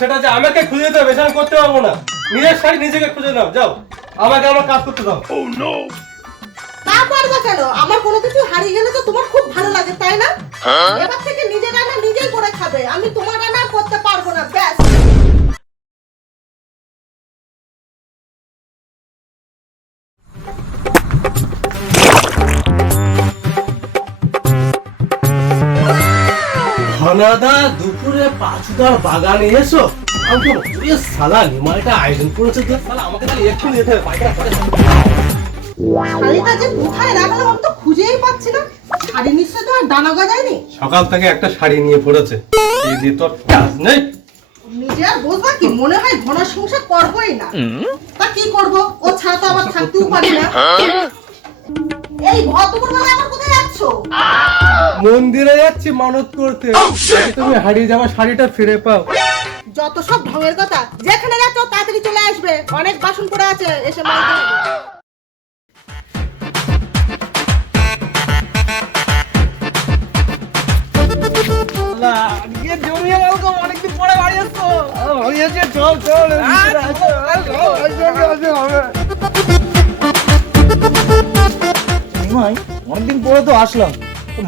সেটা যে আমাকে খুঁজে দিতে হবে সেটা করতে পারবো না। নিজের শাড়ি নিজেকে খুঁজে নাও, যাও, আমাকে আমার কাজ করতে দাও। ও নো, তা পারবা কেন? আমার কোনো কিছু হারিয়ে গেলে তো তোমার খুব ভালো লাগে, তাই না? এবার থেকে নিজের রান্না নিজেই করে খাবে, আমি তোমার রান্না করতে পারবো না, ব্যাস। ধনাদা দুপুরে পাঁচুদার বাগানে এসো। আমাকে সালা নিমাইটা আয়োজন করেছে যে সালা আমাকে তাহলে এক্ষুনি যেতে হবে। পায়খানা করে শাড়িটা যে কোথায় রাখলাম আমি তো খুঁজেই পাচ্ছি না। শাড়ি নিশ্চয় তো আর দানা গজায়নি। সকাল থেকে একটা শাড়ি নিয়ে পড়েছে, এই দিয়ে তোর কাজ নেই। নিজে আর বলবা কি? মনে হয় ঘন সংসার করবোই না। তা কি করব? ও ছাড়া তো আবার থাকতেও পারি না। এই ভদ্রবেলা আবার কোথায় যাচ্ছ? মন্দিরে যাচ্ছি মানত করতে, যাতে তুমি হারিয়ে যাওয়া শাড়িটা ফিরে পাও। যত সব ঢঙের কথা। যেখানে যাচ্ছ তাড়াতাড়ি চলে আসবে, অনেক বাসন পড়ে আছে, এসে মাজতে হবে। অনেকদিন পরে বাড়ি আসছো। চল চল, অনেকদিন পরে তো আসলাম।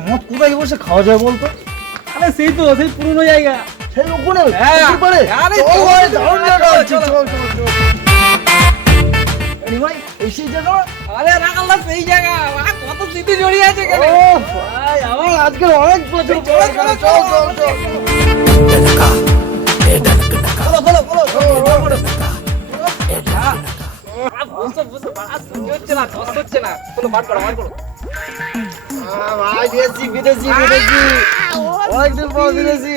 মদ কোথায় বসে খাওয়া যায় বলতো? আরে সেই তো সেই পুরনো জায়গা, সেই ওখানে সেই জায়গা। আরে রাখাল্লা সেই জায়গা, কত স্মৃতি জড়িয়ে আছে এখানে। আমার আজকে অনেক প্রচুর। চলো বিদেশি বিদেশি বিদেশি অনেকদিন পর বিদেশি।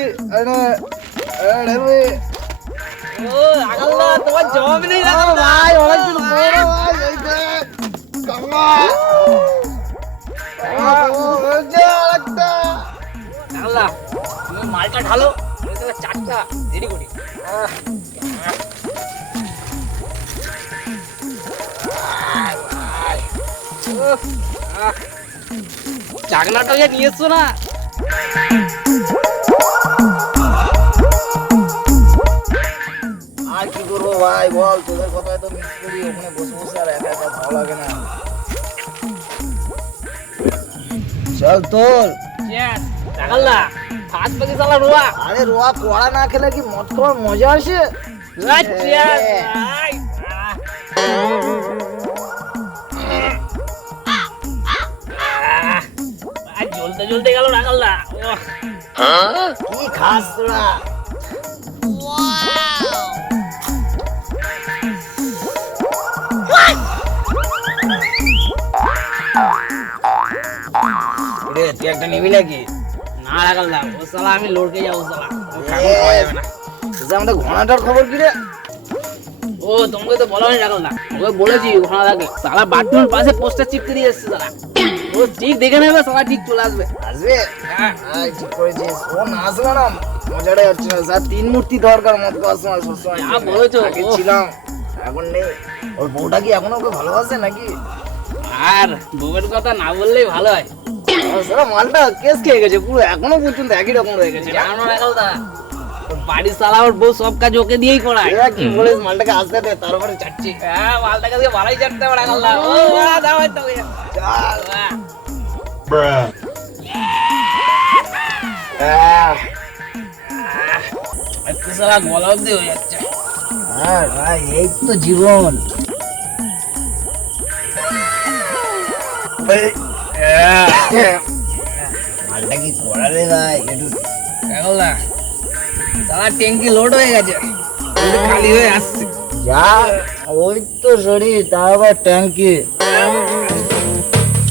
তোমার জবাব নেই ভাই, অনেকদিন মালটা ঢালো, চারটা রেডি করি। চাকনাটা নিয়ে এসছো না? আর কি করবো ভাই বল, তোদের কথায় তো মিস করি। ওখানে বসে বসে আর একা একা ভালো লাগে না। চল তোর। রাখাল্লা হাত পাখি চালা রোয়া। আরে রোয়া পড়া না খেলে কি মদ খাওয়ার মজা আসে? জ্বলতে জ্বলতে গেল রাখাল্লা। কি খাস তোরা? তুই একটা নিবি নাকি? না রাখাল্লা, ও সালা আমি লড়কে যাবো সালা, খাওয়া যাবে না। আমাদের ঘোড়াটার খবর কি রে? ও তোমাকে তো বলা হয়নি রাখাল্লা, ওকে বলেছি ঘোড়া থাকে সালা বাথরুমের পাশে পোস্টার চিপকে দিয়ে এসছে সালা। ও ঠিক দেখে নেবে, সবাই ঠিক চলে আসবে। আসবে? হ্যাঁ ঠিক করেছিস। ও না আসবে না মজাটাই হচ্ছে না। স্যার তিন মূর্তি দরকার মদ খাওয়ার সময় সবসময়। যা বলেছো। আগে ছিলাম, এখন নেই। ওর বউটা কি এখনো ওকে ভালোবাসে নাকি? আর বউয়ের কথা না বললেই ভালো হয়। মালটা কেস খেয়ে গেছে পুরো, এখনো পর্যন্ত একই রকম রয়ে গেছে। জানো রাখাল্লা, বাড়ির সালা ওর বউ সব কাজ ওকে দিয়েই করায়। কি বলিস? মালটাকে আসতে দে, তারপরে চাচ্ছি। হ্যাঁ মালটাকে দিয়ে ভালোই চাটতে হবে রাখাল্লা। ও দাও তো একটু সালা গলা অব্দি হয়ে যাচ্ছে। হ্যাঁ ভাই, এই তো জীবন। মালটা কি করা রে ভাই? একটু রাখাল্লা সালা ট্যাঙ্কি লোড হয়ে গেছে, খালি হয়ে আসছে। যা, ওই তো শরীর, তার আবার ট্যাঙ্কি।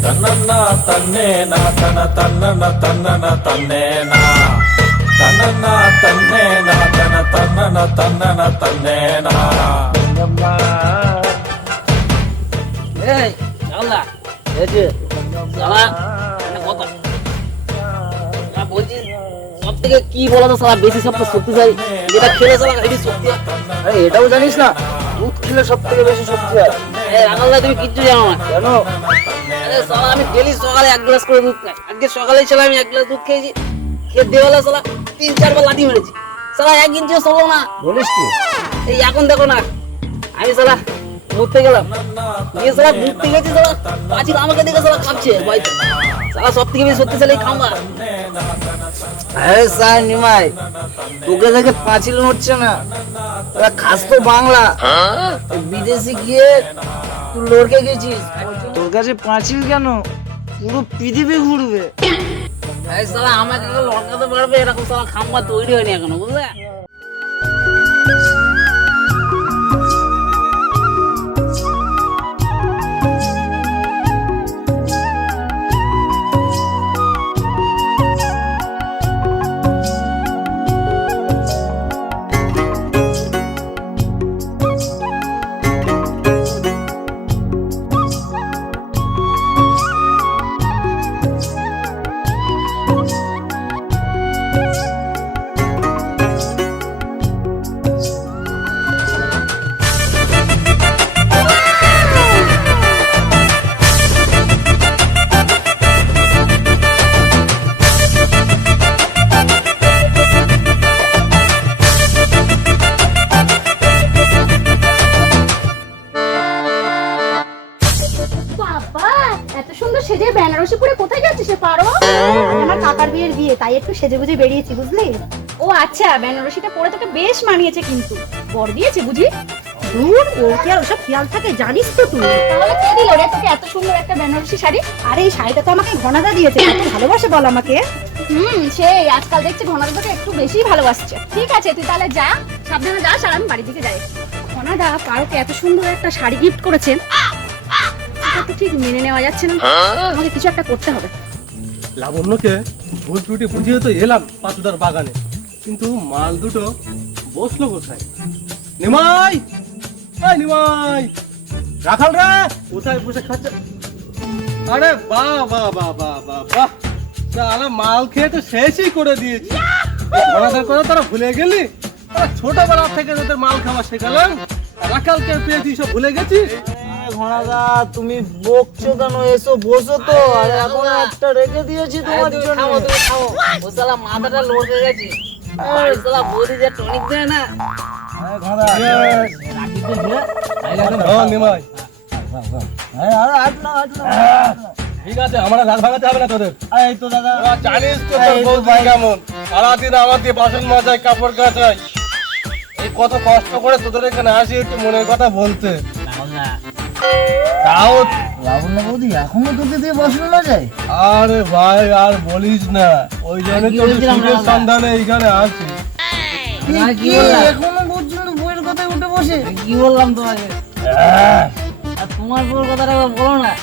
তন্নে না তন্নে না তন্নে না এই জাগলদা এই যে শালা একটা কথা বলছি সব থেকে কি বলো তো শালা বেশি সব শক্তিশালী যেটা খেলে শালা হেভি শক্তি হয়। আরে এটাও জানিস না, দুধ খেলে সব থেকে বেশি শক্তি হয়। রাখালদা তুমি কিচ্ছু জানো না। কেন? আরে শালা আমি ডেলি সকালে 1 গ্লাস করে দুধ খাই। আজকে সকালেই ছিল আমি 1 গ্লাস দুধ খেয়েছি, খেয়ে দেওয়ালা শালা 3-4 বার লাথি মেরেছি। শালা 1 ইঞ্চিও চললো না। বলিস কি? এই এখন দেখো না আমি শালা ঘুরতে গেলাম, গিয়ে শালা ঘুরতে গেছি, শালা পাঁচিল আমাকে দেখে শালা কাঁপছে ভয়তে। শালা সব থেকে বেশি শক্তিশালী খাম্বা। আরে স্যার নিমাই, তোকে দেখে পাঁচিল নড়ছে না, তোরা খাস তো বাংলা। বিদেশে গিয়ে তুই লড়কে গেছিস, তোর কাছে পাঁচিল কেন, পুরো পৃথিবী ঘুরবে। এই শালা আমাকে কেউ লটকাতে পারবে এরকম শালা খাম্বা তৈরি হয়নি এখনো, বুঝলে? বাবা এত সুন্দর সেজে বেনারসি পরে কোথায় যাচ্ছিস সে পারো? আমার কাকার বিয়ের বিয়ে, তাই একটু সেজে গুজে বেরিয়েছি বুঝলি। ও আচ্ছা, বেনারসিটা পরে তোকে বেশ মানিয়েছে, কিন্তু বর দিয়েছে বুঝি? দূর, ও কি আর ওসব খেয়াল থাকে জানিস তো তুই। তাহলে কে দিল রে তোকে এত সুন্দর একটা বেনারসি শাড়ি? আরে এই শাড়িটা তো আমাকে ঘনাদা দিয়েছে, কত ভালোবাসে বল আমাকে। সেই আজকাল দেখছি ঘনাদা তোকে একটু বেশি ভালোবাসছে। ঠিক আছে তুই তাহলে যা, সাবধানে যাস, আর আমি বাড়ির দিকে যাই। ঘনাদা পারোকে এত সুন্দর একটা শাড়ি গিফট করেছেন, এটা তো ঠিক মেনে নেওয়া যাচ্ছে না, আমাকে কিছু একটা করতে হবে। লাবণ্যকে ভুল ত্রুটি বুঝিয়ে তো এলাম পাতুদার বাগানে, কিন্তু মাল দুটো বসলো কোথায়? নিমাই, এই নিমাই, রাখাল রে, কোথায় বসে খাচ্ছে? আরে বাহ বাহ বাহ বাহ বাহ বাহ, শালা মাল খেয়ে তো শেষই করে দিয়েছি। ঘোড়াদার কথা তারা ভুলে গেলি? ছোটবেলা থেকে তোদের মাল খাওয়া শেখালাম, রাখালকে পেয়েছি সব ভুলে গেছিস? ঘনাদা তুমি বকছো কেন? এসো বসো তো। আরে এখন একটা রেখে দিয়েছি তোমার তুমি জন্য। খাও, তুমি খাও। ও শালা মাথাটা লড়কে গেছে। আর শালা বৌদি যে টনিক দেয় না, হ্যাঁ ঘনাদা, রাখিতে দিয়ে হ্যাঁ নিমাই, আরে আট না। ঠিক আছে, আমার রাত ভাঙাতে হবে না তোদের। এই তো দাদা, তোরা জানিস তো এই তোর তো বৌদি ভাই। কেমন, সারাদিন আমার দিয়ে বাসন মাজায়, কাপড় কাচায়। এই কত কষ্ট করে তোদের এখানে আসি একটু মনের কথা বলতে, তাও লাবণ্য বৌদি এখনো তোকে দিয়ে বাসন না যায়? আরে ভাই আর বলিস না, ওই জন্য কি তো বলছিলাম সুখের না? সন্ধানে এইখানে আসি। কি বললাম? এখনো পর্যন্ত বইয়ের কথায় উঠে বসে? কি বললাম তোমাকে? আর তোমার পুরো কথাটা একবার বলো না।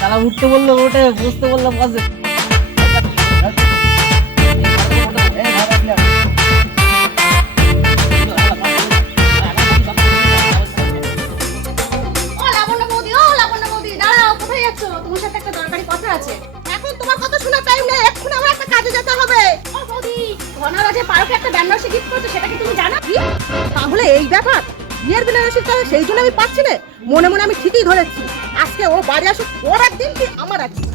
তারা উঠতে বললো ওঠে, বসতে বললো বসে। ও লাবণ্য বৌদি, দাঁড়াও, কোথায় যাচ্ছ? তোমার সাথে একটা দরকারি কথা আছে। এখন তোমার কথা শোনার টাইম নেই, এক্ষুনি আমার একটা কাজে যেতে হবে। ও বৌদি, ঘনাদা যে পারোকে একটা বেনারসি গিফট করেছে, সেটা কি তুমি জানো? কি? তাহলে এই ব্যাপার, বিয়ের বেনারসির টাকা সেই জন্য আমি পাচ্ছি না। মনে মনে আমি ঠিকই ধরেছি, আজকে ও বাড়ি আসুক, ওর একদিন কি আমার একদিন।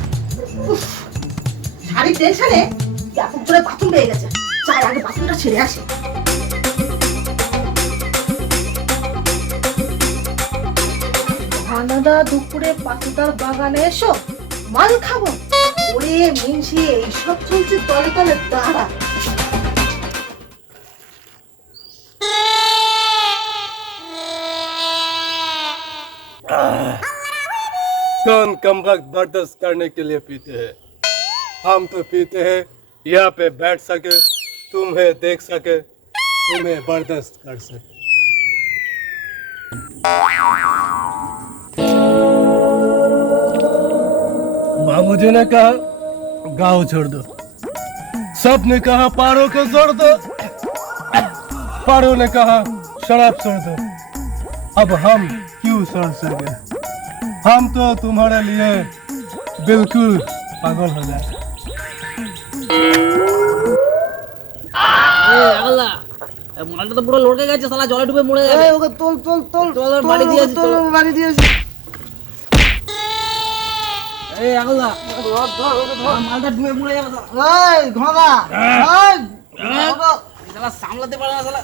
উফ, শাড়ির টেনশনে এত করে বাথরুম পেয়ে গেছে, চাই আগে বাথরুমটা ছেড়ে আসি। ঘনাদা দুপুরে পাতুদার বাগানে এসো, মাল খাবো। ওরে মিনসি, এইসব চলছে তলে তলে, দাঁড়া। कौन कम वक्त बर्दाश्त करने के लिए पीते हैं? हम तो पीते हैं यहाँ पे बैठ सके, तुम्हें देख सके, तुम्हें बर्दाश्त कर सके। बाबूजी ने कहा गाँव छोड़ दो, सबने कहा पारो को जोड़ दो, पारो ने कहा शराब छोड़ दो। अब हम क्यों छोड़ सके? हम तो तुम्हारे लिए बिल्कुल पागल हो जाए। আল্লাহ মালটা তো পুরো লড়কে গেছে শালা জলে ডুবে মরে যাবে ওকে তোল তোল তোল চল বাড়ি দিয়ে আসি, চল। বাড়ি দিয়ে আসি। এই আল্লাহ মালটা ডুবে মরে যাবে শালা। এই ঘোড়া এই ঘোড়া। শালা সামলাতে পারে না শালা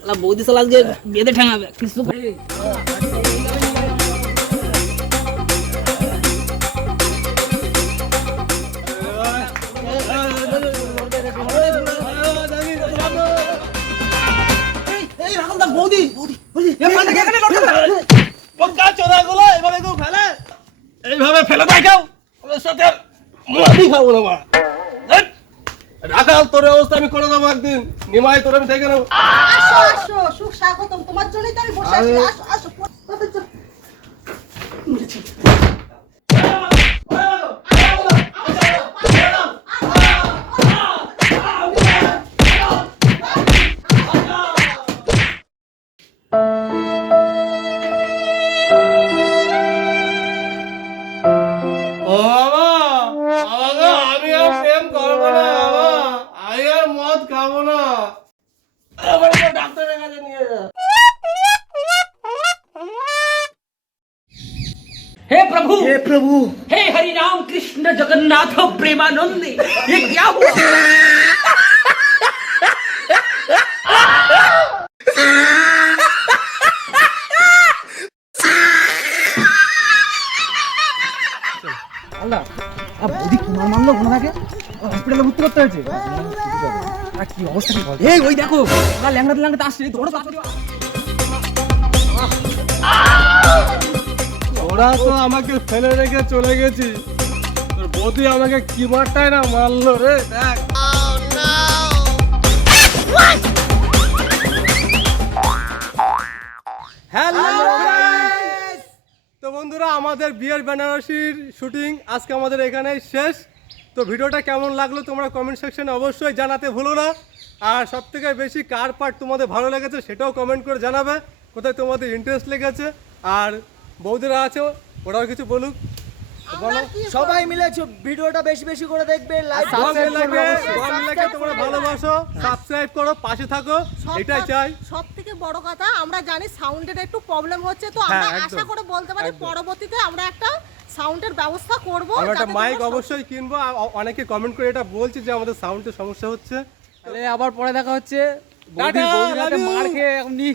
শালা বৌদি শালা আজকে বেঁধে ঠেঙাবে কিছু এইভাবে ফেলে দেয় কেউ? ওদের সাথে মাটি খাবো না বাড়া। রাখাল তোর অবস্থা আমি করে দেবো একদিন। নিমাই তোর আমি দেখে নেবো। আসো আসো, সুস্বাগতম, তোমার জন্যই তো আমি বসে আছি। আসো আসো, কোথায় চল? ও বাবা, বাবা আমি আর প্রেম করবো না বাবা, আমি আর মদ খাবো না। আমার তো ডাক্তারের কাছে নিয়ে যা। हे प्रभु हे हरि राम कृष्ण जगन्नाथ प्रेमानंद ये क्या हुआ আল্লাহ বৌদি কুমার মারলো ঘোড়াকে হসপিটালে ভর্তি করতে হয়েছে কি অবস্থা কি এই ওই দেখো ল্যাংড়াতে ল্যাংড়াতে আসছে দৌড়ো তাড়াতাড়ি ওরা তো আমাকে ফেলে রেখে চলে গেছি, তোর বৌদি আমাকে কি মারটায় না মারলো রে। দেখ হ্যালো তো বন্ধুরা, আমাদের বিয়ের বেনারসির শুটিং আজকে আমাদের এখানেই শেষ। তো ভিডিওটা কেমন লাগলো তোমরা কমেন্ট সেকশনে অবশ্যই জানাতে ভুলো না। আর সবথেকে বেশি কার পার্ট তোমাদের ভালো লেগেছে সেটাও কমেন্ট করে জানাবে, কোথায় তোমাদের ইন্টারেস্ট লেগেছে। আর বৌদিরা আছে, ওরাও কিছু বলুক। বলো। সবাই মিলে ভিডিওটা বেশি বেশি করে দেখবে, লাইক তোমরা ভালোবাসো, সাবস্ক্রাইব করো, পাশে থাকো, এটাই চাই। সব থেকে বড় কথা, আমরা জানি সাউন্ডের একটু প্রবলেম হচ্ছে, তো হ্যাঁ, আমরা একদম, আশা করে বলতে পারি একদম। পরবর্তীতে আমরা একটা সাউন্ডের ব্যবস্থা করব। আমরা একটা যাতে মাইক তোমরা অবশ্যই কিনবো। অনেকে কমেন্ট করে এটা বলছে যে আমাদের সাউন্ডের সমস্যা হচ্ছে। তাহলে আবার পরে দেখা হচ্ছে টাটা, বৌদির হাতে love you। মার খেয়ে এমনি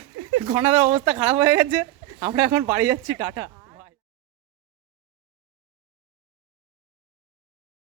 ঘনার অবস্থা খারাপ হয়ে গেছে, আমরা এখন বাড়ি যাচ্ছি, টাটা।